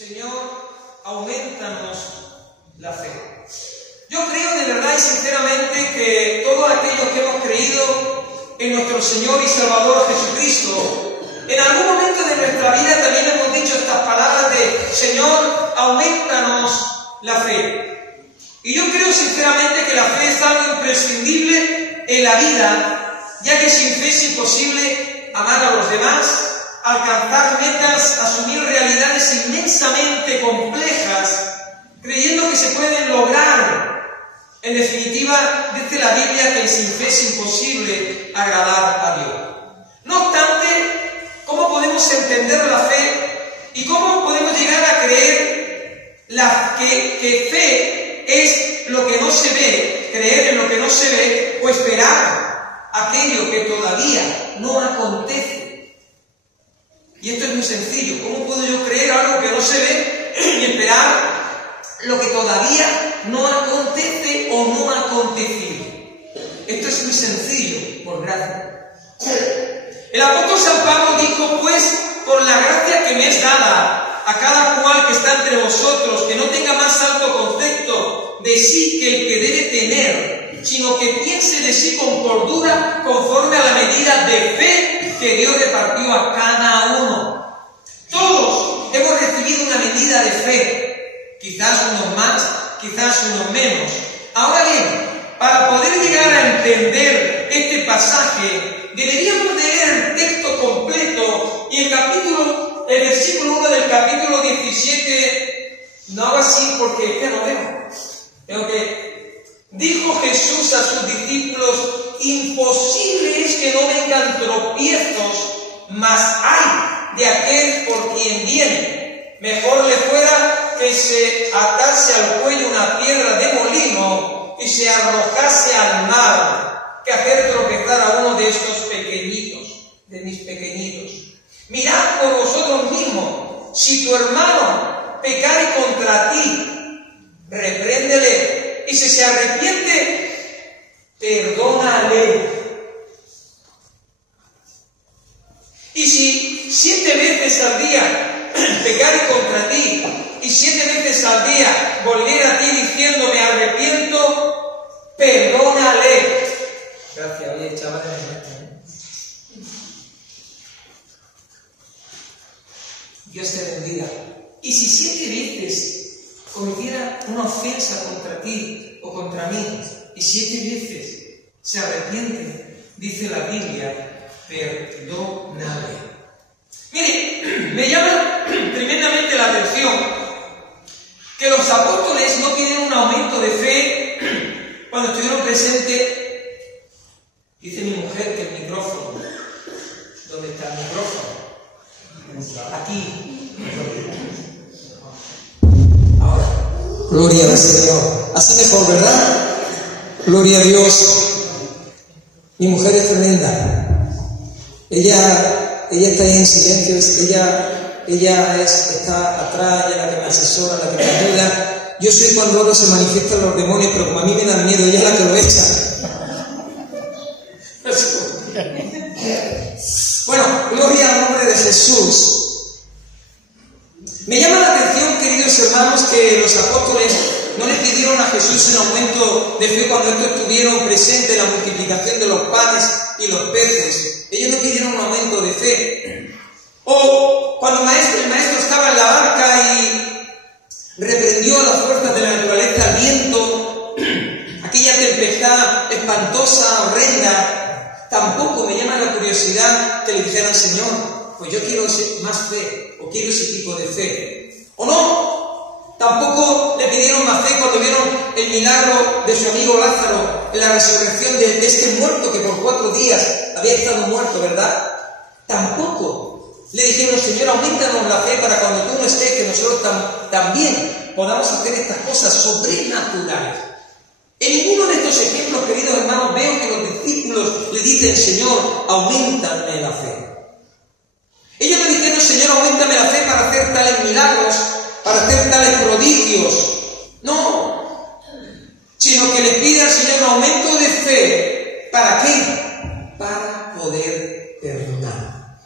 Señor, aumentanos la fe. Yo creo de verdad y sinceramente que todos aquellos que hemos creído en nuestro Señor y Salvador Jesucristo, en algún momento de nuestra vida también hemos dicho estas palabras de Señor, aumentanos la fe. Y yo creo sinceramente que la fe es algo imprescindible en la vida, ya que sin fe es imposible amar a los demás, alcanzar metas, asumir realidades inmensamente complejas, creyendo que se pueden lograr. En definitiva, dice la Biblia que sin fe es imposible agradar a Dios. No obstante, ¿cómo podemos entender la fe y cómo podemos llegar a creer que fe es lo que no se ve, creer en lo que no se ve o esperar aquello que todavía no acontece? Y esto es muy sencillo. ¿Cómo puedo yo creer algo que no se ve y esperar lo que todavía no acontece o no ha acontecido? Esto es muy sencillo, por gracia. El apóstol San Pablo dijo, pues, por la gracia que me es dada a cada cual que está entre vosotros, que no tenga más alto concepto de sí que el que debe tener, sino que piense de sí con cordura, conforme a la medida de fe que Dios repartió a cada uno. Todos hemos recibido una medida de fe, quizás unos más, quizás unos menos. Ahora bien, para poder llegar a entender este pasaje, deberíamos leer el texto completo y el versículo 1 del capítulo 17, no hago así porque ya no veo. Tengo que... Dijo Jesús a sus discípulos, imposible es que no vengan tropiezos, mas hay de aquel por quien viene. Mejor le fuera que se atase al cuello una piedra de molino y se arrojase al mar, que hacer tropezar a uno de estos pequeñitos, de mis pequeñitos. Mirad por vosotros mismos, si tu hermano pecare contra ti, repréndele, y si se arrepiente, perdónale. Y si 7 veces al día pecare contra ti, y 7 veces al día volviera a ti diciendo me arrepiento, perdónale. Gracias, oye, chavales. Dios te bendiga. Y si 7 veces cometiera una ofensa contra ti, o contra mí, y 7 veces se arrepiente, dice la Biblia, perdónale. Mire, me llama tremendamente la atención que los apóstoles no pidieron un aumento de fe cuando estuvieron presentes. Dice mi mujer que el micrófono, ¿dónde está el micrófono? Aquí. Ahora. Gloria al Señor. Así mejor, ¿verdad? Gloria a Dios. Mi mujer es tremenda. Ella está ahí en silencio. Ella está atrás, ella es la que me asesora, la que me ayuda. Yo soy cuando oro se manifiestan los demonios, pero como a mí me dan miedo, ella es la que lo echa. Bueno, gloria al nombre de Jesús. Me llama la atención, queridos hermanos, que los apóstoles no le pidieron a Jesús un aumento de fe cuando estos estuvieron presentes en la multiplicación de los panes y los peces. Ellos no pidieron un aumento de fe. O cuando el maestro estaba en la barca y reprendió a las fuerzas de la naturaleza, al viento, aquella tempestad espantosa, horrenda, tampoco me llama la curiosidad que le dijeran: Señor, pues yo quiero más fe, o quiero ese tipo de fe. ¿O no? Tampoco le pidieron más fe cuando vieron el milagro de su amigo Lázaro, en la resurrección de este muerto que por 4 días había estado muerto, ¿verdad? Tampoco le dijeron: Señor, aumentanos la fe para cuando tú no estés, que nosotros también podamos hacer estas cosas sobrenaturales. En ninguno de estos ejemplos, queridos hermanos, veo que los discípulos le dicen: Señor, auméntame la fe. Ellos no dijeron: Señor, auméntame la fe para hacer tales milagros, para hacer tales prodigios. No, sino que les pide al Señor un aumento de fe. ¿Para qué? Para poder perdonar.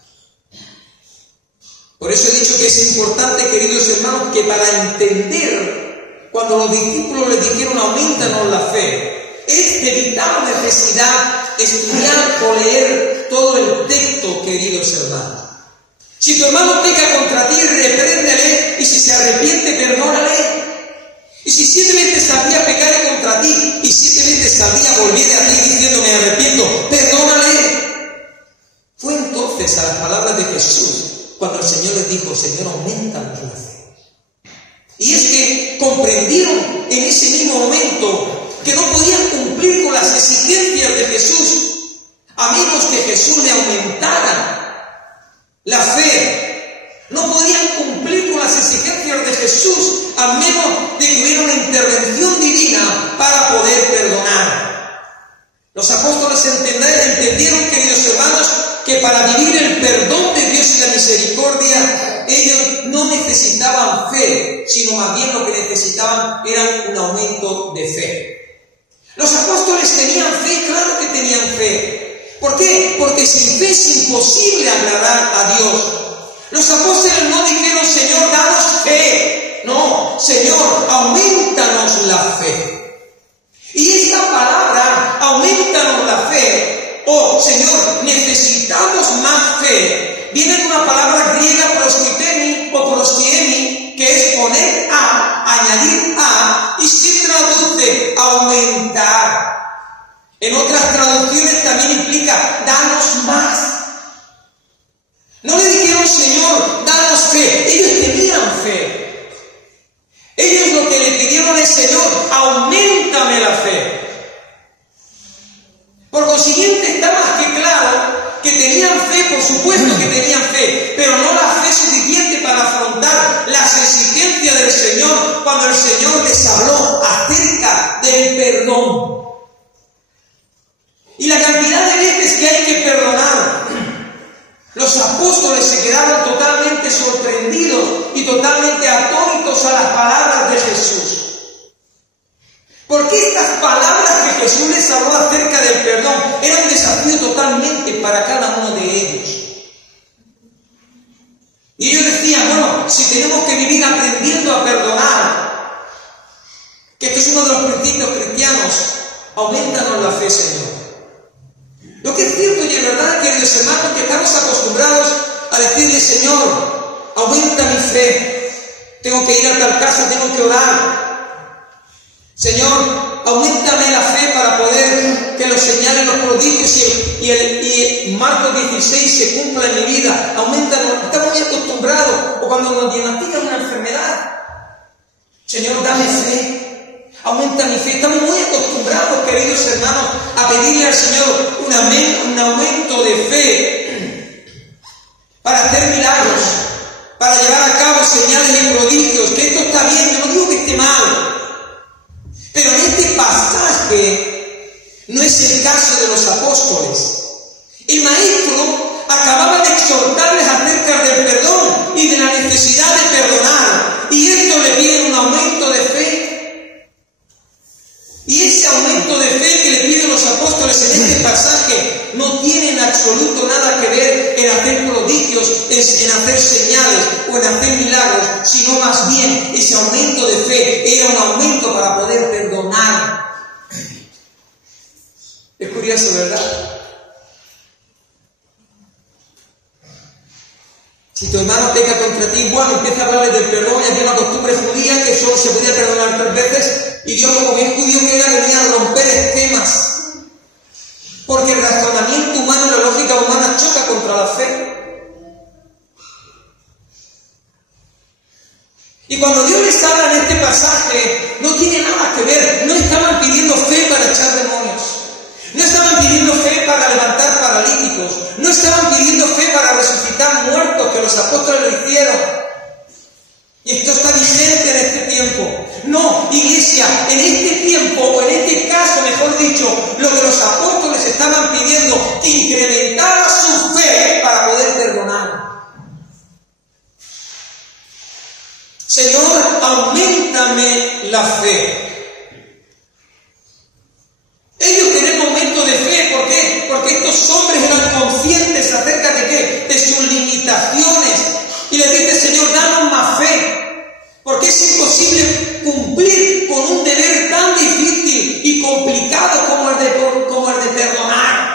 Por eso he dicho que es importante, queridos hermanos, que para entender, cuando los discípulos les dijeron: aumentanos la fe, es de vital necesidad estudiar o leer todo el texto, queridos hermanos. Si tu hermano peca contra ti, repréndele, y si se arrepiente, perdónale. Y si 7 veces sabía pecar contra ti, y 7 veces sabía volver a ti diciendo: me arrepiento, perdónale. Fue entonces a las palabras de Jesús cuando el Señor les dijo: Señor, aumentanos la fe. Y es que comprendieron en ese mismo momento que no podían cumplir con las exigencias de Jesús, a menos que Jesús le aumentara la fe. No podían cumplir con las exigencias de Jesús, a menos de que hubiera una intervención divina para poder perdonar. Los apóstoles entendieron, queridos hermanos, que para vivir el perdón de Dios y la misericordia, ellos no necesitaban fe, sino más bien lo que necesitaban era un aumento de fe. Los apóstoles tenían fe, claro que tenían fe. ¿Por qué? Porque sin fe es imposible agradar a Dios. Los apóstoles no dijeron: Señor, danos fe. No, Señor, aumentanos la fe. Y esta palabra, aumentanos la fe, o Señor, necesitamos más fe, viene de una palabra griega, proskitemi o proskiemi, que es poner a, añadir a, y se traduce aumentar. En otras traducciones también implica danos más. No le dijeron: Señor, danos fe. Ellos tenían fe. Ellos lo que le pidieron es: Señor, auméntame la fe. Por consiguiente, está más que claro que tenían fe, por supuesto que tenían fe, pero no la fe suficiente para afrontar las exigencias del Señor cuando el Señor les habló acerca del perdón. Y la cantidad de veces que hay que perdonar. Los apóstoles se quedaron totalmente sorprendidos y totalmente atónitos a las palabras de Jesús. Porque estas palabras que Jesús les habló acerca del perdón era un desafío totalmente para cada uno de ellos. Y ellos decían: bueno, si tenemos que vivir aprendiendo a perdonar, que esto es uno de los principios cristianos, aumentanos la fe, Señor. Lo que es cierto y es verdad, queridos hermanos, que estamos acostumbrados a decirle: Señor, aumenta mi fe, tengo que ir a tal casa, tengo que orar. Señor, los señales, los prodigios y Marcos 16 se cumpla en mi vida. Estamos muy acostumbrados, o cuando nos diagnostican una enfermedad, Señor, dame fe, aumenta mi fe. Estamos muy acostumbrados, queridos hermanos, a pedirle al Señor un aumento de fe para hacer milagros, para llevar a cabo señales y prodigios, que esto está bien, yo no digo que esté mal, pero en este pasaje no es el caso de los apóstoles. El maestro acababa de exhortarles acerca del perdón y de la necesidad de perdonar, y esto le piden un aumento de fe. Y ese aumento de fe que le piden los apóstoles en este pasaje no tiene en absoluto nada que ver en hacer prodigios, en hacer señales o en hacer milagros, sino más bien ese aumento de fe era un aumento para poder perdonar. Es curioso, ¿verdad? Si tu hermano peca contra ti, bueno, empieza a hablarle del perdón, y había una costumbre judía que solo se podía perdonar 3 veces, y Dios, como bien judío que era, venía a romper esquemas, porque el razonamiento humano y la lógica humana choca contra la fe. Y cuando Dios les habla en este pasaje, no tiene nada que ver, no estaban pidiendo fe para echar demonios, no estaban pidiendo fe para levantar paralíticos, no estaban pidiendo fe para resucitar muertos, que los apóstoles lo hicieron. Y esto está vigente en este tiempo. No, iglesia, en este tiempo, o en este caso, mejor dicho, lo que los apóstoles estaban pidiendo, que incrementara su fe para poder perdonar. Señor, auméntame la fe. Ellos tenían un aumento de fe, ¿por qué? Porque estos hombres eran conscientes acerca de qué, de sus limitaciones, y les dice, Señor, danos más fe, porque es imposible cumplir con un deber tan difícil y complicado como el de perdonar.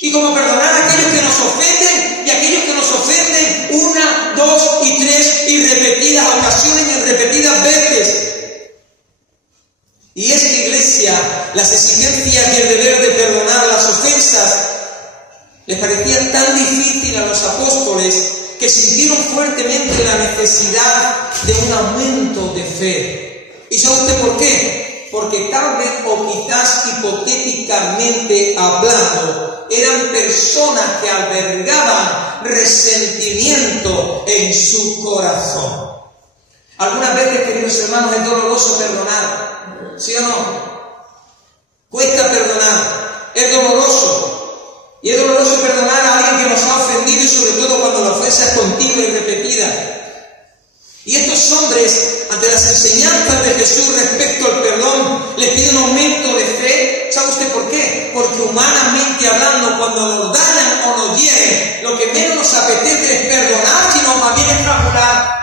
Y como perdonar a aquellos que nos ofenden, y aquellos que nos ofenden 1, 2 y 3 y repetidas ocasiones y en repetidas veces. Y esta iglesia, las exigencias y el deber de perdonar las ofensas les parecía tan difícil a los apóstoles que sintieron fuertemente la necesidad de un aumento de fe. ¿Y sabe usted por qué? Porque tal vez o quizás hipotéticamente hablando, eran personas que albergaban resentimiento en su corazón. Algunas veces, queridos hermanos, es doloroso perdonar. ¿Sí o no? Cuesta perdonar, es doloroso. Y es doloroso perdonar a alguien que nos ha ofendido, y sobre todo cuando la ofensa es continua y repetida. Y estos hombres, ante las enseñanzas de Jesús respecto al perdón, les piden un aumento de fe. ¿Sabe usted por qué? Porque humanamente hablando, cuando nos dañan o nos hieren, lo que menos nos apetece es perdonar, sino más bien estrangular.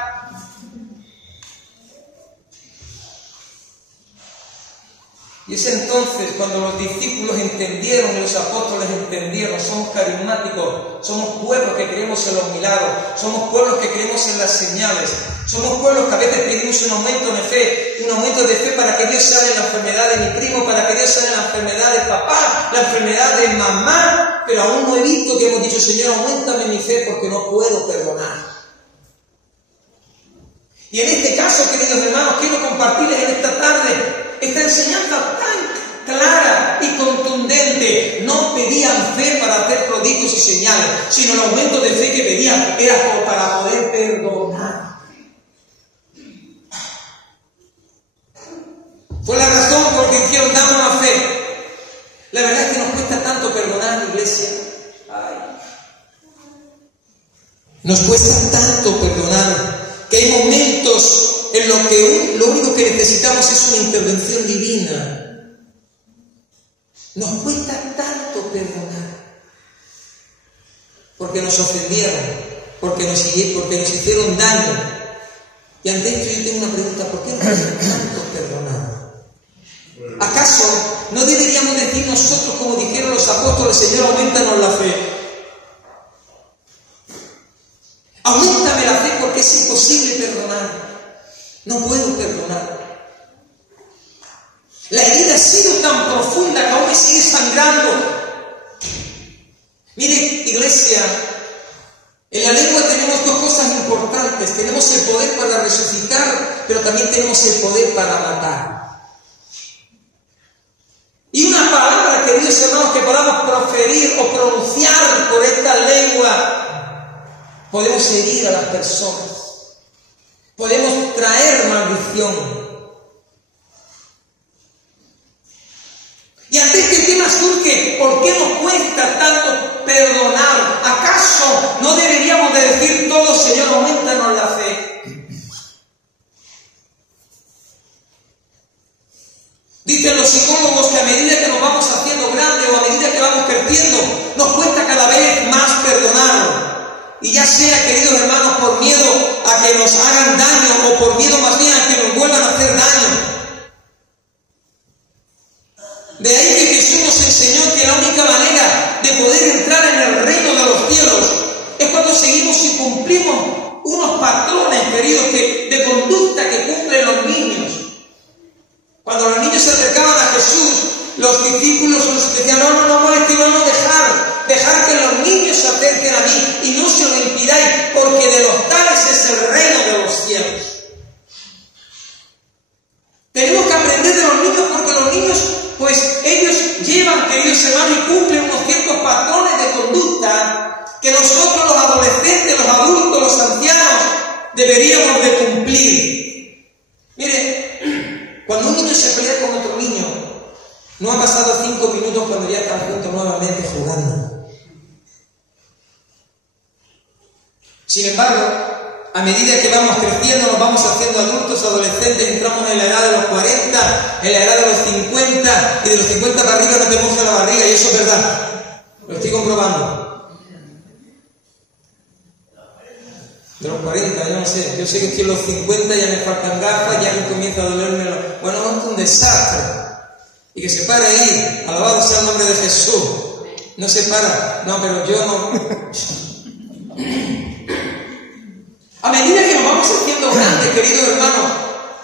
Y es entonces cuando los discípulos entendieron y los apóstoles entendieron, somos carismáticos, somos pueblos que creemos en los milagros, somos pueblos que creemos en las señales, somos pueblos que a veces pedimos un aumento de fe para que Dios sane la enfermedad de mi primo, para que Dios sane la enfermedad de papá, la enfermedad de mamá, pero aún no he visto que hemos dicho, Señor, auméntame mi fe porque no puedo perdonar. Y en este caso, queridos hermanos, quiero compartirles en esta tarde esta enseñanza tan clara y contundente. No pedían fe para hacer prodigios y señales, sino el aumento de fe que pedían era para poder perdonar. Fue la razón por la que dijeron, dame una fe. La verdad es que nos cuesta tanto perdonar, iglesia. Ay. Nos cuesta tanto perdonar, que hay momentos en los que lo único que necesitamos es una intervención divina. Nos cuesta tanto perdonar, porque nos ofendieron, porque nos hicieron daño. Y ante esto yo tengo una pregunta, ¿por qué nos cuesta tanto perdonar? ¿Acaso no deberíamos decir nosotros, como dijeron los apóstoles, Señor, aumentanos la fe? Auméntame la fe porque es imposible perdonar. No puedo perdonar. La herida ha sido tan profunda que sangrando. Mire, iglesia, en la lengua tenemos dos cosas importantes. Tenemos el poder para resucitar, pero también tenemos el poder para matar. Y una palabra, queridos hermanos, que podamos proferir o pronunciar por esta lengua, podemos herir a las personas. Podemos traer maldición. Y ante este tema surge, ¿por qué nos cuesta tanto perdonar? ¿Acaso no deberíamos de decir todo, Señor, aumentanos la fe? Dicen los psicólogos que a medida que nos vamos haciendo grandes o a medida que vamos creciendo, nos cuesta cada vez más perdonar. Y ya sea, queridos hermanos, por miedo a que nos hagan daño o por miedo más bien a que nos vuelvan a hacer daño. De ahí que Jesús nos enseñó que la única manera de poder entrar en el reino de los cielos es cuando seguimos y cumplimos unos patrones, queridos, de conducta que cumplen los niños. Cuando los niños se acercaban a Jesús, los discípulos nos decían, no, es que vamos a dejar que los niños se acerquen a mí y no se lo impidáis, porque de los tales es el reino de los cielos. Tenemos que aprender de los niños porque los niños, pues ellos llevan, queridos hermanos, y cumplen unos ciertos patrones de conducta que nosotros los adolescentes, los adultos, los ancianos, deberíamos de cumplir. Mire, cuando un niño se pelea con otro niño, no ha pasado 5 minutos cuando ya están juntos nuevamente jugando. Sin embargo, a medida que vamos creciendo, nos vamos haciendo adultos, adolescentes, entramos en la edad de los 40, en la edad de los 50, y de los 50 para arriba no te moja la barriga, y eso es verdad. Lo estoy comprobando. De los 40, yo no sé. Yo sé que en los 50 ya me faltan gafas, ya me comienza a dolerme. Bueno, es un desastre. Y que se pare ahí, alabado sea el nombre de Jesús. No se para. No, pero yo no. A medida que nos vamos haciendo grandes, queridos hermanos,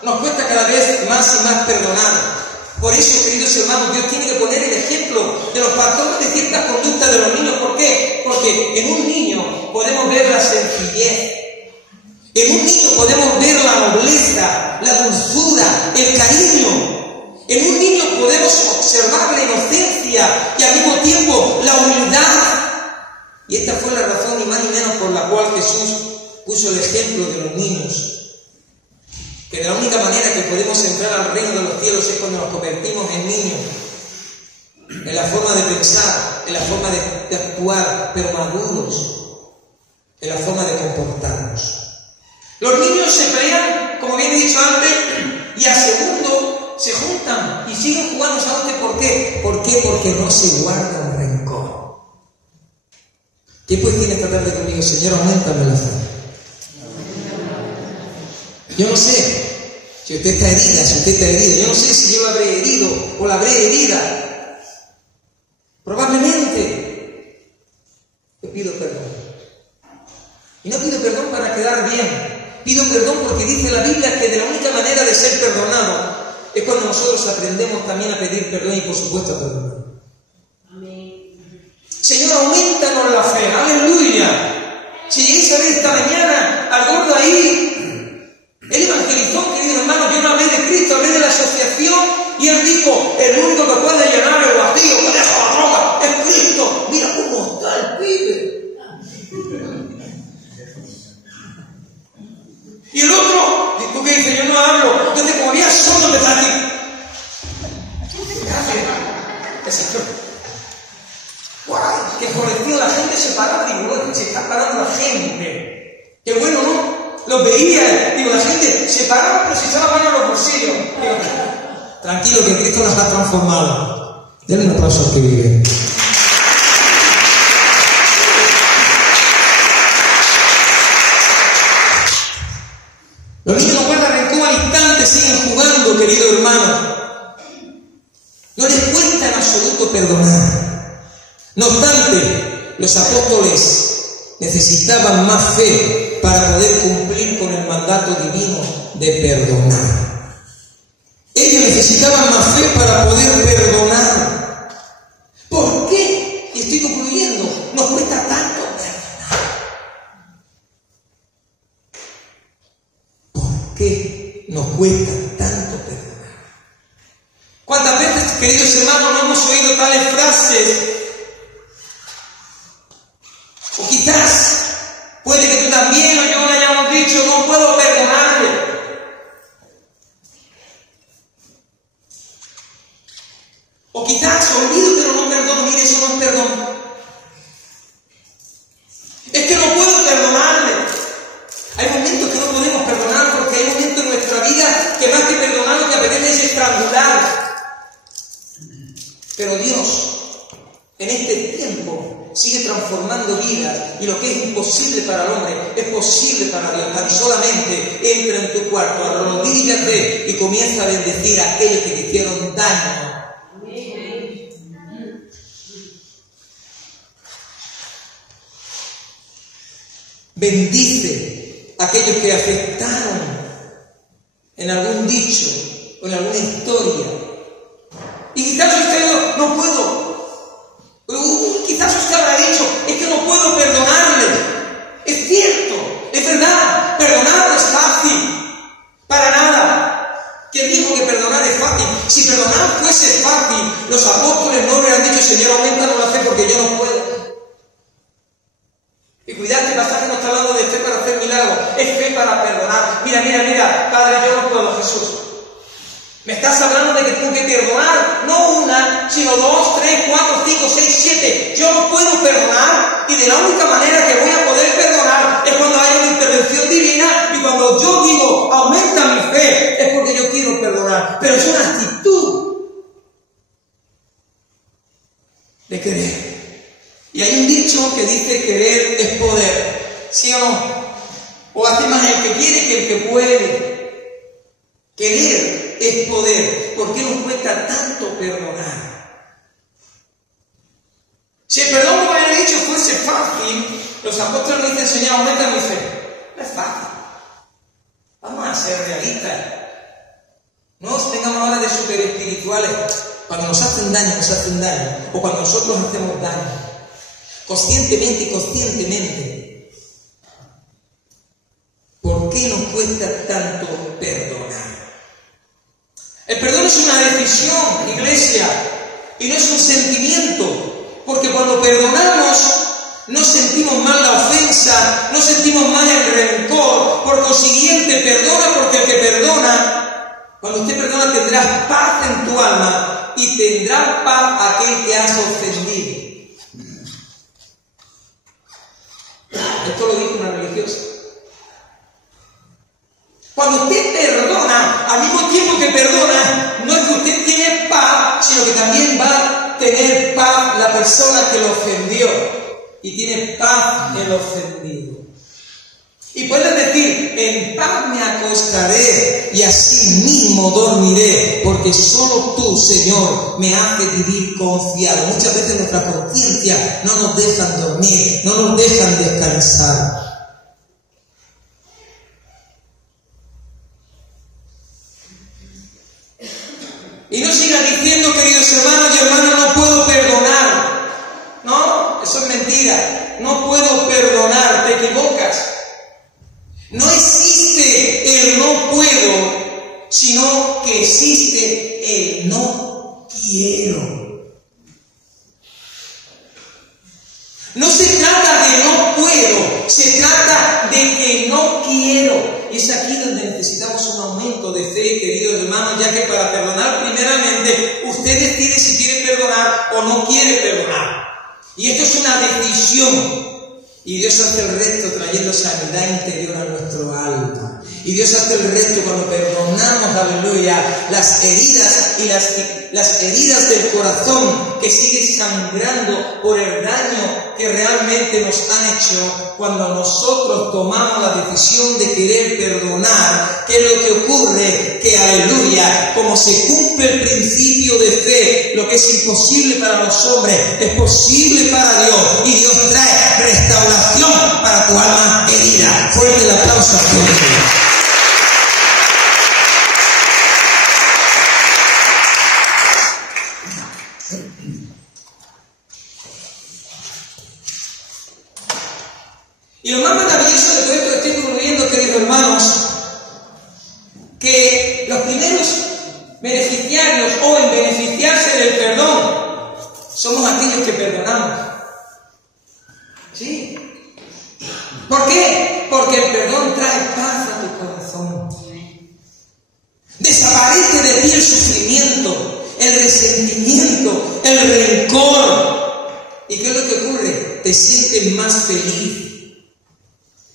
nos cuesta cada vez más y más perdonar. Por eso, queridos hermanos, Dios tiene que poner el ejemplo de los patrones de ciertas conductas de los niños. ¿Por qué? Porque en un niño podemos ver la sencillez. En un niño podemos ver la nobleza, la dulzura, el cariño. En un niño podemos observar la inocencia y al mismo tiempo la humildad. Y esta fue la razón, ni más ni menos, por la cual Jesús puso el ejemplo de los niños. Que de la única manera que podemos entrar al reino de los cielos es cuando nos convertimos en niños. En la forma de pensar, en la forma de actuar, pero maduros. En la forma de comportarnos. Los niños se pelean, como bien he dicho antes, y al segundo se juntan y siguen jugando. ¿Sabe usted por qué? ¿Por qué? Porque no se guarda un rencor. ¿Qué puede decir esta tarde conmigo? Señor, auméntame la fe. Yo no sé si usted está herida, si usted está herido. Yo no sé si yo la habré herido o la habré herida. Probablemente. Yo pido perdón. Y no pido perdón para quedar bien. Pido perdón porque dice la Biblia que de la única manera de ser perdonado es cuando nosotros aprendemos también a pedir perdón y por supuesto a perdonar. Amén. Señor, aumentanos la fe. Aleluya. Si lleguéis a ver esta mañana al gordo ahí, él evangelizó, queridos hermanos. Yo no hablé de Cristo, hablé de la asociación y él dijo, el único que puede llenar el vacío que deja la droga es Cristo. Mira cómo está el pibe. Y el otro, ¿tú qué dices? Yo no hablo. Entonces, como había solo, empezó a decir, ¡guau! Que floreció, la gente se paraba. Digo, bueno, se está parando la gente. Qué bueno, ¿no? Los veía. Digo, la gente se paraba, pero se echaba mano en los bolsillos. Digo, tranquilo, que Cristo nos ha transformado. Denle un aplauso al que vive. Los niños no guardan rencor al instante, siguen jugando, querido hermano. No les cuesta en absoluto perdonar. No obstante, los apóstoles necesitaban más fe para poder cumplir con el mandato divino de perdonar. Ellos necesitaban más fe para poder perdonar. queridos hermanos, no hemos oído tales frases. O quizás puede que tú también o yo le hayamos dicho, no puedo perdonarle. O quizás olvido pero no perdono. Mire, eso no es perdón. Es que no puedo perdonarle. Hay momentos que no podemos perdonar porque hay momentos en nuestra vida que más que perdonar lo que apetece es estrangular. Pero Dios, en este tiempo, sigue transformando vidas, y lo que es imposible para el hombre es posible para Dios. Tan solamente entra en tu cuarto, arrodíllate y comienza a bendecir a aquellos que te hicieron daño. Bendice a aquellos que afectaron en algún dicho o en alguna historia. Y quizás usted no puedo. Quizás usted habrá dicho, es que no puedo perdonarle. Es cierto, es verdad, perdonar no es fácil. Para nada. ¿Quién dijo que perdonar es fácil? Si perdonar fuese fácil, los apóstoles no hubieran dicho, Señor, aumentanos la fe porque yo no puedo. Y cuidado, este pasaje no está hablando de fe para hacer milagros, es fe para perdonar. Mira, Padre, yo no puedo, Jesús. Me estás hablando de que tengo que perdonar, no una, sino 2, 3, 4, 5, 6, 7. Yo no puedo perdonar, y de la única manera que voy a poder perdonar es cuando haya una intervención divina, y cuando yo digo, aumenta mi fe, es porque yo quiero perdonar. Pero es una actitud de querer. Y hay un dicho que dice querer es poder, ¿sí o no? O hace más el que quiere que el que puede. Querer es poder. ¿Por qué nos cuesta tanto perdonar? Si el perdón, como he dicho, fuese fácil, los apóstoles nos dicen, Señor, aumenta mi fe. No es fácil. Vamos a ser realistas. No os tengamos ahora de super espirituales. Cuando nos hacen daño, nos hacen daño. O cuando nosotros hacemos daño. Conscientemente y conscientemente. ¿Por qué nos cuesta tanto perdonar? El perdón es una decisión, iglesia, y no es un sentimiento, porque cuando perdonamos no sentimos mal la ofensa, no sentimos mal el rencor, por consiguiente perdona, porque el que perdona, cuando usted perdona tendrás paz en tu alma y tendrá paz aquel que has ofendido. Esto lo dijo una religiosa. Cuando usted perdona, al mismo tiempo que perdona, no es que usted tiene paz, sino que también va a tener paz la persona que lo ofendió. Y tiene paz el ofendido. Y puedes decir, en paz me acostaré y así mismo dormiré, porque solo tú, Señor, me haces vivir confiado. Muchas veces nuestra conciencia no nos dejan dormir, no nos dejan descansar. Y no sigan diciendo, queridos hermanos y hermanas, no puedo perdonar. No, eso es mentira. No puedo perdonar, te equivocas. No existe el no puedo, sino que existe el no quiero. No se trata de no puedo, se trata de que no quiero. Y es aquí donde necesitamos un aumento de fe, queridos hermanos, ya que para perdonar primeramente usted decide si quiere perdonar o no quiere perdonar. Y esto es una decisión. Y Dios hace el resto trayendo sanidad interior a nuestro alma. Y Dios hace el resto cuando perdonamos, aleluya, las heridas y las heridas del corazón que sigue sangrando por el daño que realmente nos han hecho. Cuando nosotros tomamos la decisión de querer perdonar, ¿qué es lo que ocurre? Que, aleluya, como se cumple el principio de fe, lo que es imposible para los hombres es posible para Dios. Y Dios trae restauración para tu alma herida. Fuerte el aplauso a Dios. Y lo más maravilloso de todo esto que estoy concluyendo, queridos hermanos, que los primeros beneficiarios beneficiarios o en beneficiarse del perdón, somos aquellos que perdonamos. ¿Sí? ¿Por qué? Porque el perdón trae paz a tu corazón. Desaparece de ti el sufrimiento, el resentimiento, el rencor. ¿Y qué es lo que ocurre? Te sientes más feliz.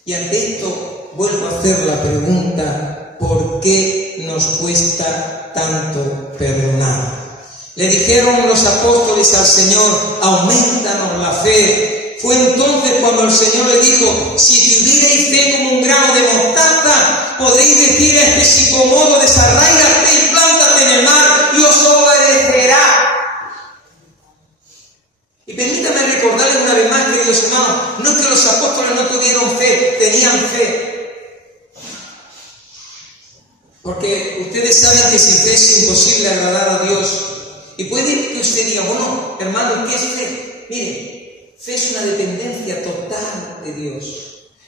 Y ante esto vuelvo a hacer la pregunta: ¿por qué nos cuesta tanto perdonar? Le dijeron los apóstoles al Señor: aumentanos la fe. Fue entonces cuando el Señor le dijo: si tuvierais fe como un grano de mostaza, podréis decir a este sicómoro: desarráigate y plántate en el mar, y os obedecerá. Y permítame recordarles una vez más, queridos hermanos, no es que los apóstoles no tuvieron fe, tenían fe. Porque ustedes saben que sin fe es imposible agradar a Dios. Y puede que usted diga: bueno, hermano, ¿qué es fe? Mire, fe es una dependencia total de Dios.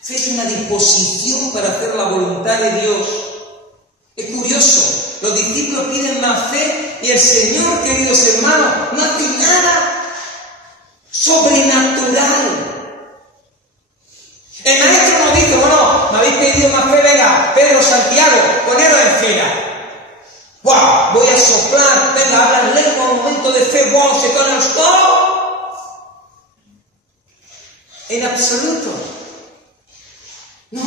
Fe es una disposición para hacer la voluntad de Dios. Es curioso, los discípulos piden más fe y el Señor, queridos hermanos, no hace nada sobrenatural. El maestro nos dice: bueno, me habéis pedido más fe, venga, Pedro, Santiago, poneros en fila. ¡Wow! Voy a soplar, venga, hablan lengua, un momento de fe, ¡wow! Se caen los todos. En absoluto. No.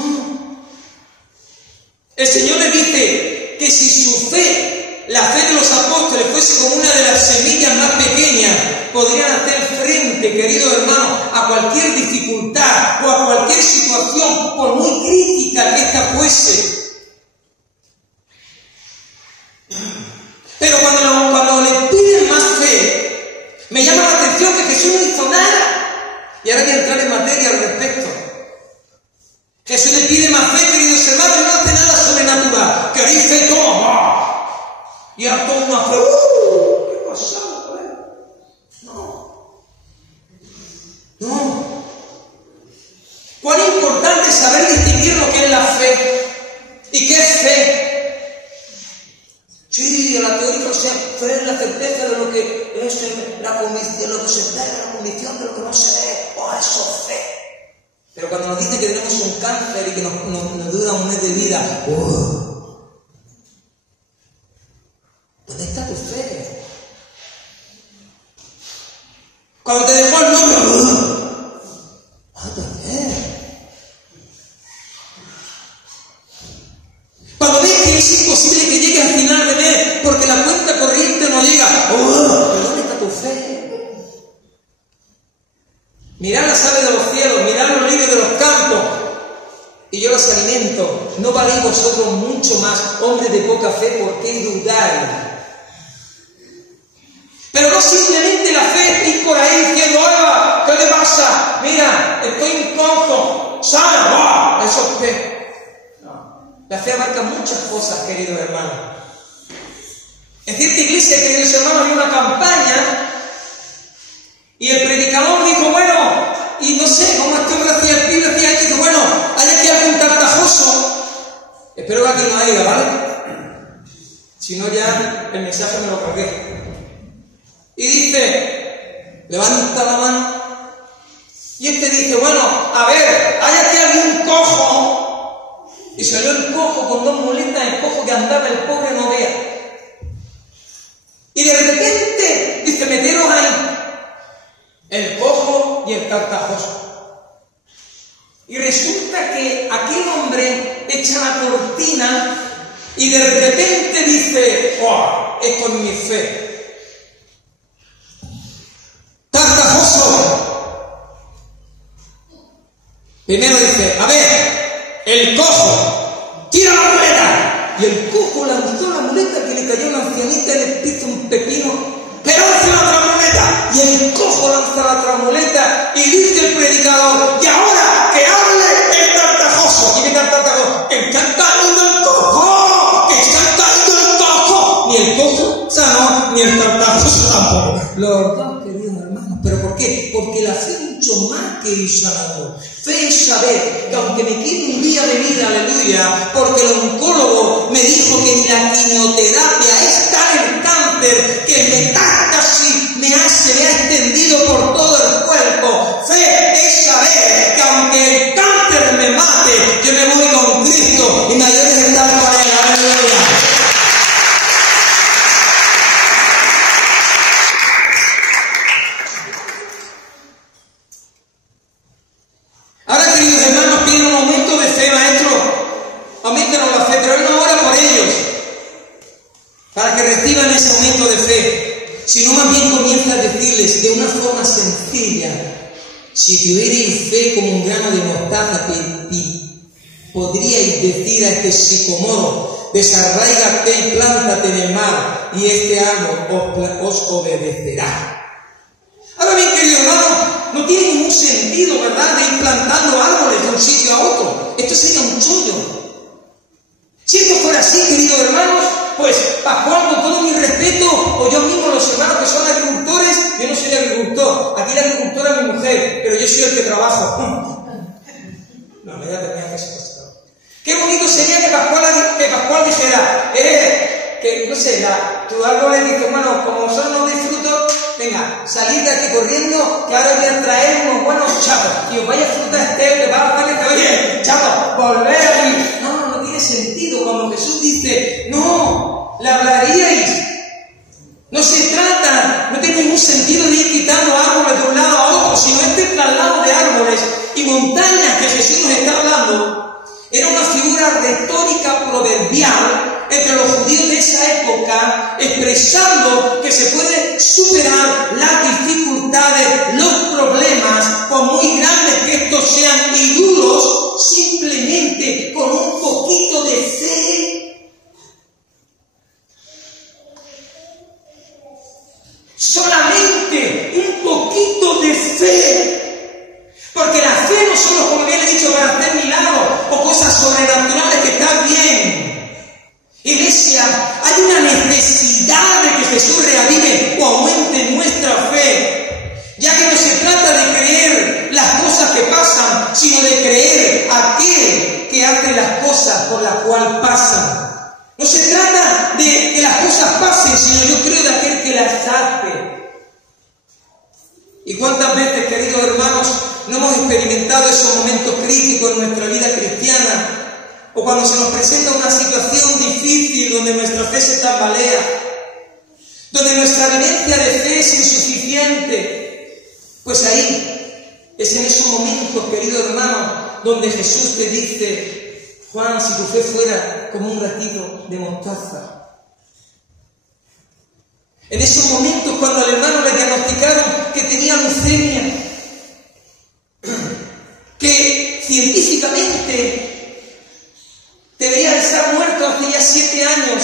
El Señor le dice que si su fe, la fe de los apóstoles, fuese como una de las semillas más pequeñas, podrían hacer frente, queridos hermanos, a cualquier dificultad o a cualquier situación, por muy crítica que ésta fuese. Pero cuando le piden más fe, me llama la atención que Jesús no hizo nada. Y ahora voy a entrar en materia al respecto. Jesús le pide más fe, queridos hermanos, y no hace nada sobrenatural. ¿Queréis fe? Toma. Y ahora toma una fe. ¿Qué pasó? No. ¿Cuán importante es saber distinguir lo que es la fe? ¿Y qué es fe? Sí, la teórica, o sea, fe es la certeza de lo que es la convicción, de lo que se ve, la convicción de lo que no se ve. Oh, eso es fe. Pero cuando nos dice que tenemos un cáncer y que nos dura un mes de vida, ¿dónde está tu fe? Cuando te dejó el novio, cuando ves que es imposible que llegue al final de mes porque la cuenta corriente no llega, ¿dónde está tu fe? Mirad las aves de los cielos, mirad los lirios de los campos, y yo los alimento. ¿No valéis vosotros mucho más, hombres de poca fe? ¿Por qué dudáis? Pero no simplemente la fe es ir por ahí diciendo: oiga, ¿qué le pasa? Mira, estoy incómodo, sana, eso es fe. La fe abarca muchas cosas, queridos hermanos. En cierta iglesia, queridos hermanos, había una campaña y el predicador dijo: bueno, y no sé, como este hombre hacía el pibe, hacía esto, bueno, hay aquí algún tartajoso. Espero que aquí no haya, ¿vale? Si no, ya el mensaje me lo cargué. Y dice: levanta la mano. Y este dice: bueno, a ver, hay aquí algún cojo. Y salió el cojo con dos muletas, el cojo que andaba, el pobre no vea. Y de repente dice: meteros ahí, el cojo y el tartajoso. Y resulta que aquel hombre echa la cortina y de repente dice: ¡oh, esto es mi fe! Tartajoso. Primero dice: a ver, el cojo, tira la muleta. Y el cojo lanzó la muleta, que le cayó a una ancianita y le piso un pepino. Pero hace la otra muleta. Y el cojo lanza la otra muleta. Y dice el predicador: y ahora que hable el tartajoso. ¿Quién es el tartajoso? ¡Que está cayendo el cojo! ¡Que está cayendo el cojo! Ni el cojo sanó, ni el tartajoso tampoco. Los dos, queridos hermanos. ¿Pero por qué? Porque la fe es mucho más que ir sanando. Fe es saber que aunque me quede un día de vida, aleluya, porque el oncólogo me dijo que ni la quimioterapia es tal el cáncer que el metástasis me ha extendido por todo el cuerpo. Fe es saber que aunque el cáncer me mate, yo me voy con Cristo y mayores están con él, aleluya. Ahora, queridos hermanos, piden un aumento de fe, maestro. Aumentanos la fe, pero hay una hora por ellos, para que reciban ese aumento de fe. Sino más bien comienza a decirles de una forma sencilla: si tuvierais fe como un grano de mostaza, podríais decir a este sicomoro: desarráigate y plántate en el mar, y este árbol os obedecerá. Ahora bien, queridos hermanos, no tiene ningún sentido, ¿verdad?, de ir plantando árboles de un sitio a otro. Esto sería un chollo. Si esto fuera así, queridos hermanos, pues Pascual, con todo mi respeto, o yo mismo, los hermanos que son agricultores, yo no soy agricultor. Aquí la agricultora es mi mujer, pero yo soy el que trabajo. No, me da pena que se pase. Qué bonito sería que Pascual dijera, que no sé, tu árbol le dice, bueno, como vosotros no disfruto, venga, salid de aquí corriendo, que ahora voy a traer unos buenos chatos, y os vaya a fruta Esther, que va a hacerle que, oye, chatos, volver aquí. No tiene sentido. Cuando Jesús dice, no, le hablaríais. No se trata, no tiene ningún sentido de ir quitando árboles de un lado a otro, sino este traslado de árboles y montañas que Jesús nos está hablando. Era una figura retórica proverbial entre los judíos de esa época, expresando que se puede superar las dificultades, los problemas, por muy grandes que estos sean y duros, simplemente con un poquito de fe. Solamente un poquito de fe. Porque la fe no solo, como bien he dicho, para hacer milagros o cosas sobrenaturales, que está bien. Iglesia, hay una necesidad de que Jesús reavive o aumente nuestra fe, ya que no se trata de creer las cosas que pasan, sino de creer aquel que hace las cosas por las cuales pasan. No se trata de que las cosas pasen, sino yo creo de aquel que las hace. ¿Y cuántas veces, queridos hermanos, no hemos experimentado esos momentos críticos en nuestra vida cristiana? O cuando se nos presenta una situación difícil donde nuestra fe se tambalea, donde nuestra vivencia de fe es insuficiente. Pues ahí es en esos momentos, querido hermano, donde Jesús te dice: Juan, si tu fe fuera como un ratito de mostaza. En esos momentos, cuando al hermano le diagnosticaron que tenía leucemia, que científicamente debería de estar muerto hace ya 7 años,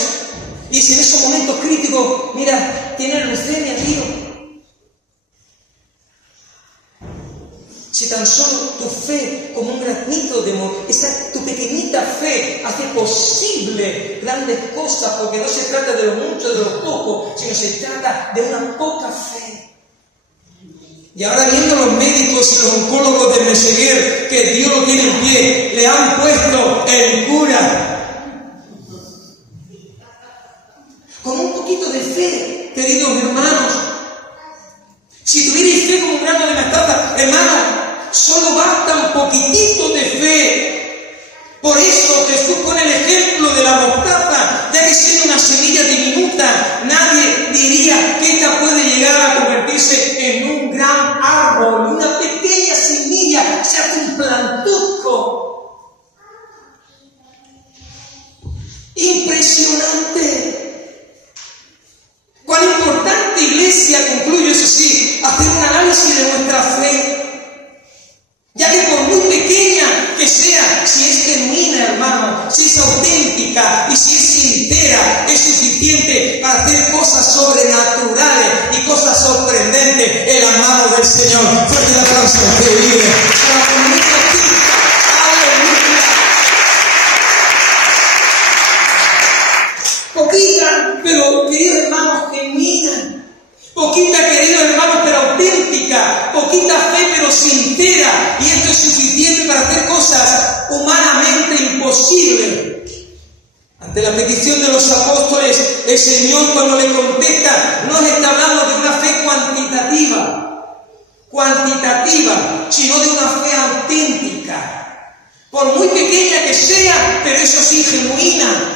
y es en esos momentos críticos: mira, tiene leucemia, tío. Si tan solo tu fe, como un granito de tu pequeñita fe, hace posible grandes cosas, porque no se trata de lo mucho, de lo poco, sino se trata de una poca fe. Y ahora, viendo los médicos y los oncólogos de Meseguer, que Dios lo tiene en pie, le han puesto el cura. Con un poquito de fe, queridos hermanos. Si tuvierais fe como un grano de mostaza, hermano, solo basta un poquitito de fe. Por eso Jesús pone el ejemplo de la mostaza, ya que siendo una semilla diminuta, nadie diría que esta puede llegar a convertirse en un gran árbol. Una pequeña semilla se hace un plantuco. Impresionante. Cuán importante, iglesia, concluyo eso sí, hacer un análisis de nuestra fe. Ya que por muy pequeña que sea, si es genuina, hermano, si es auténtica y si es sincera, es suficiente para hacer cosas sobrenaturales y cosas sorprendentes en las manos del Señor. Fuerte el aplauso que vive para la comunidad aquí. ¡Aleluya! Poquita, pero queridos hermanos, genuina. Poquita, queridos hermanos, pero auténtica. Poquita fe, pero sincera. Y esto es suficiente para hacer cosas humanamente imposibles. Ante la petición de los apóstoles, el Señor cuando le contesta, no está hablando de una fe cuantitativa, sino de una fe auténtica. Por muy pequeña que sea, pero eso sí, genuina.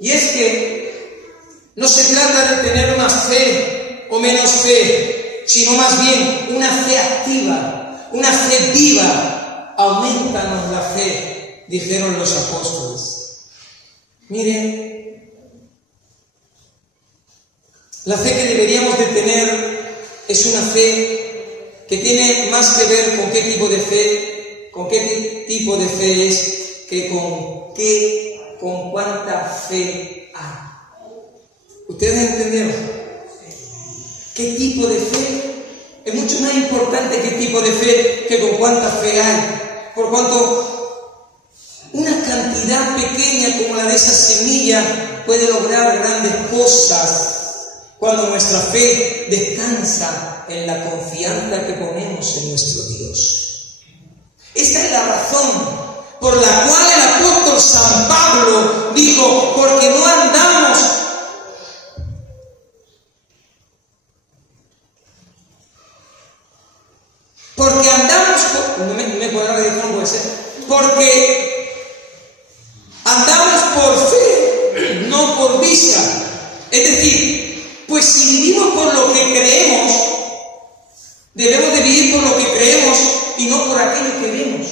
Y es que no se trata de tener más fe o menos fe, sino más bien una fe activa, una fe viva. Aumentanos la fe, dijeron los apóstoles. Miren, la fe que deberíamos de tener es una fe que tiene más que ver con qué tipo de fe es, que con cuánta fe hay. ¿Ustedes entendieron? ¿Qué tipo de fe? Es mucho más importante qué tipo de fe que con cuánta fe hay. Por cuanto una cantidad pequeña como la de esa semilla puede lograr grandes cosas cuando nuestra fe descansa en la confianza que ponemos en nuestro Dios. Esta es la razón por la cual el apóstol San Pablo dijo, porque no andamos por fe, no por vista. Es decir, pues si vivimos por lo que creemos, debemos de vivir por lo que creemos y no por aquello que vemos.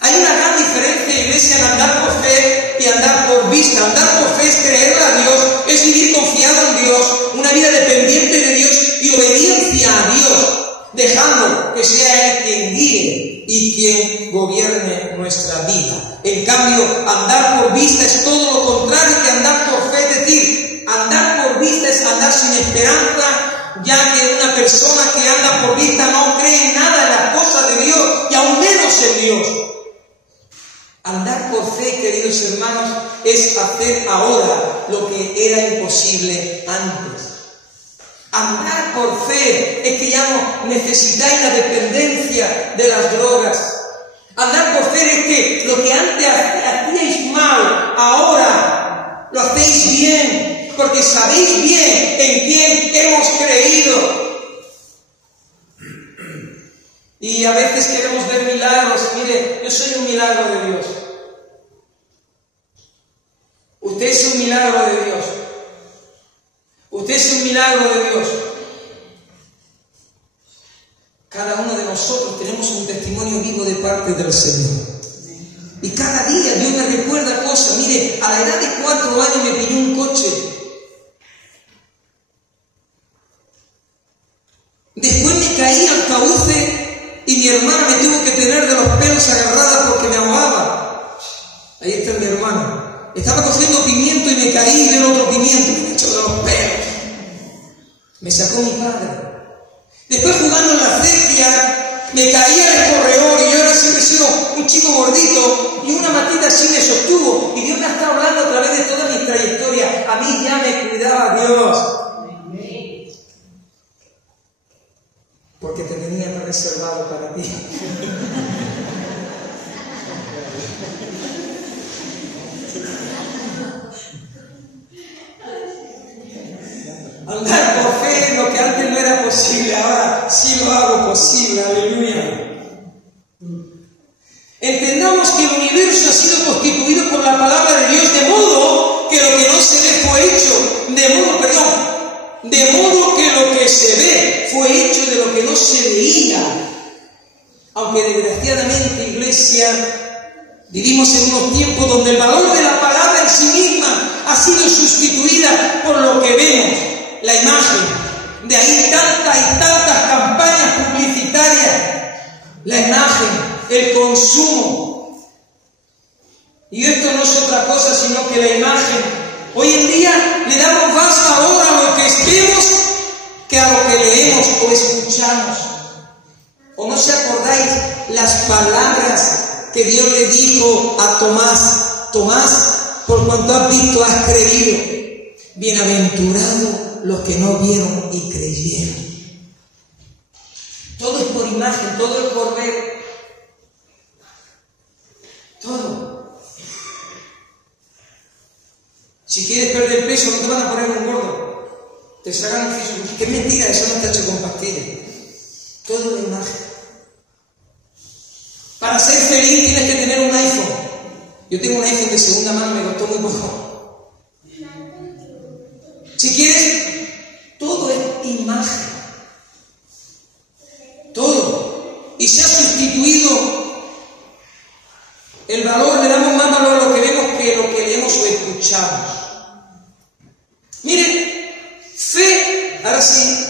Hay una gran diferencia, iglesia, en andar por fe y andar por vista. Andar por fe es creerle a Dios, es vivir confiado en Dios, una vida dependiente de Dios y obediencia a Dios, dejando que sea Él quien guíe y quien gobierne nuestra vida. En cambio, andar por vista es todo lo contrario que andar por fe. Es decir, andar por vista es andar sin esperanza, ya que una persona que anda por vista no cree en nada en las cosas de Dios y aún menos en Dios. Andar por fe, queridos hermanos, es hacer ahora lo que era imposible antes. Andar por fe es que ya no necesitáis la dependencia de las drogas. Andar por fe es que lo que antes hacíais mal, ahora lo hacéis bien, porque sabéis bien en quién hemos creído. Y a veces queremos ver milagros. Mire, yo soy un milagro de Dios. Usted es un milagro de Dios. Usted es un milagro de Dios. Cada uno de nosotros tenemos un testimonio vivo de parte del Señor. Y cada día Dios me recuerda cosas. Mire, a la edad de 4 años me pidió un coche. Después me caí al cauce y mi hermana me tuvo que tener de los pelos agarrada porque me ahogaba. Ahí está mi hermana. Estaba cogiendo pimiento y me caí del otro pimiento y me echó de los pelos. Me sacó mi padre. Después, jugando en la acequia, me caí al corredor y yo era siempre sido un chico gordito y una matita así me sostuvo. Y Dios me ha estado hablando a través de toda mi trayectoria. A mí ya me cuidaba Dios. Porque te tenía reservado para ti. Andar por fe, lo que antes no era posible, ahora sí lo hago posible. Aleluya. Entendamos que el universo ha sido constituido por la palabra de Dios, de modo que lo que no se ve fue hecho, de modo que lo que se ve fue hecho de lo que no se veía. Aunque desgraciadamente, iglesia, vivimos en unos tiempos donde el valor de la palabra en sí misma ha sido sustituida por lo que vemos, la imagen. De ahí tantas y tantas campañas publicitarias, la imagen, el consumo. Y esto no es otra cosa sino que la imagen. Hoy en día le damos más valor a lo que vemos que a lo que leemos o escuchamos. ¿O no se acordáis las palabras que Dios le dijo a Tomás? Tomás, por cuanto has visto, has creído. Bienaventurados los que no vieron y creyeron. Todo es por imagen, todo es por ver. Todo. Si quieres perder peso, no te van a poner un gordo. Te sacan un físico. ¡Qué mentira! Eso no está hecho con pastillas. Todo es imagen. Para ser feliz tienes que tener un iPhone. Yo tengo un iPhone de segunda mano, me costó muy poco. Si quieres, todo es imagen. Todo. Y se ha sustituido el valor, le damos más valor a lo que vemos que a lo que leemos o escuchamos. Miren, fe, ahora sí.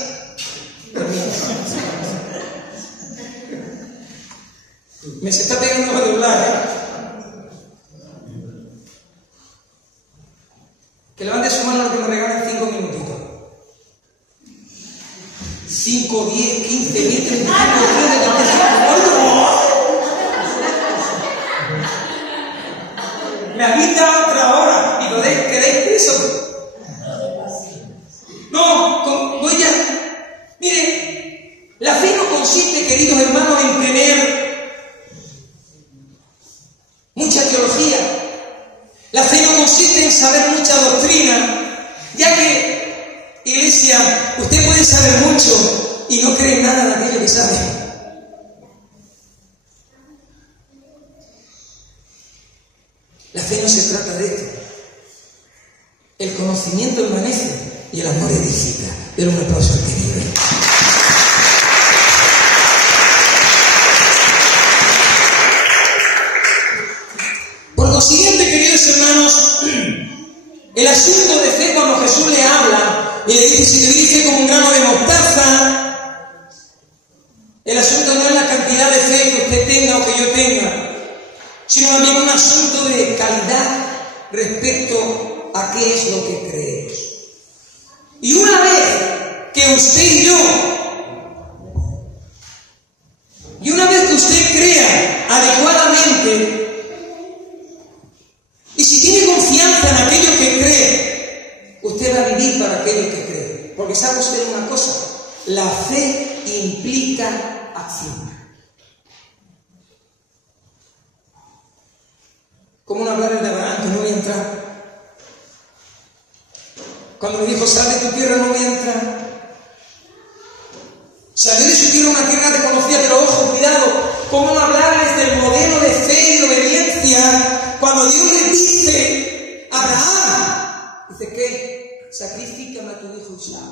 Me se está pegando a doblar, Que levante su mano lo que me regalen 5 minutitos. 5, 10, 15, 20, 25, 30, me habita otra hora y queréis eso. No, voy ya. Miren, la fe no consiste, queridos hermanos, en tener mucha teología. La fe no consiste en saber mucha doctrina, ya que, iglesia, usted puede saber mucho y no cree nada en aquello que sabe. La fe no se trata de esto. El conocimiento envanece y el amor edifica. Pero un aplauso al que vive. Por consiguiente, queridos hermanos, el asunto de fe, cuando Jesús le habla y le dice, si te dice como un grano de mostaza, el asunto no es la cantidad de fe que usted tenga o que yo tenga, sino también un asunto de calidad respecto a qué es lo que creemos. Y una vez que usted y una vez que usted crea adecuadamente, y si tiene confianza en aquello que cree, usted va a vivir para aquello que cree. Porque sabe usted una cosa, la fe implica acción. ¿Cómo no hablar de Abraham, que no voy a entrar? Cuando me dijo, sal de tu tierra, no voy a entrar. Salió de su tierra, una tierra desconocida, pero ojo, cuidado, ¿cómo no hablarles del modelo de fe y de obediencia? Cuando Dios le dice, Abraham, dice, ¿qué? Sacrifícame a tu hijo Isaac.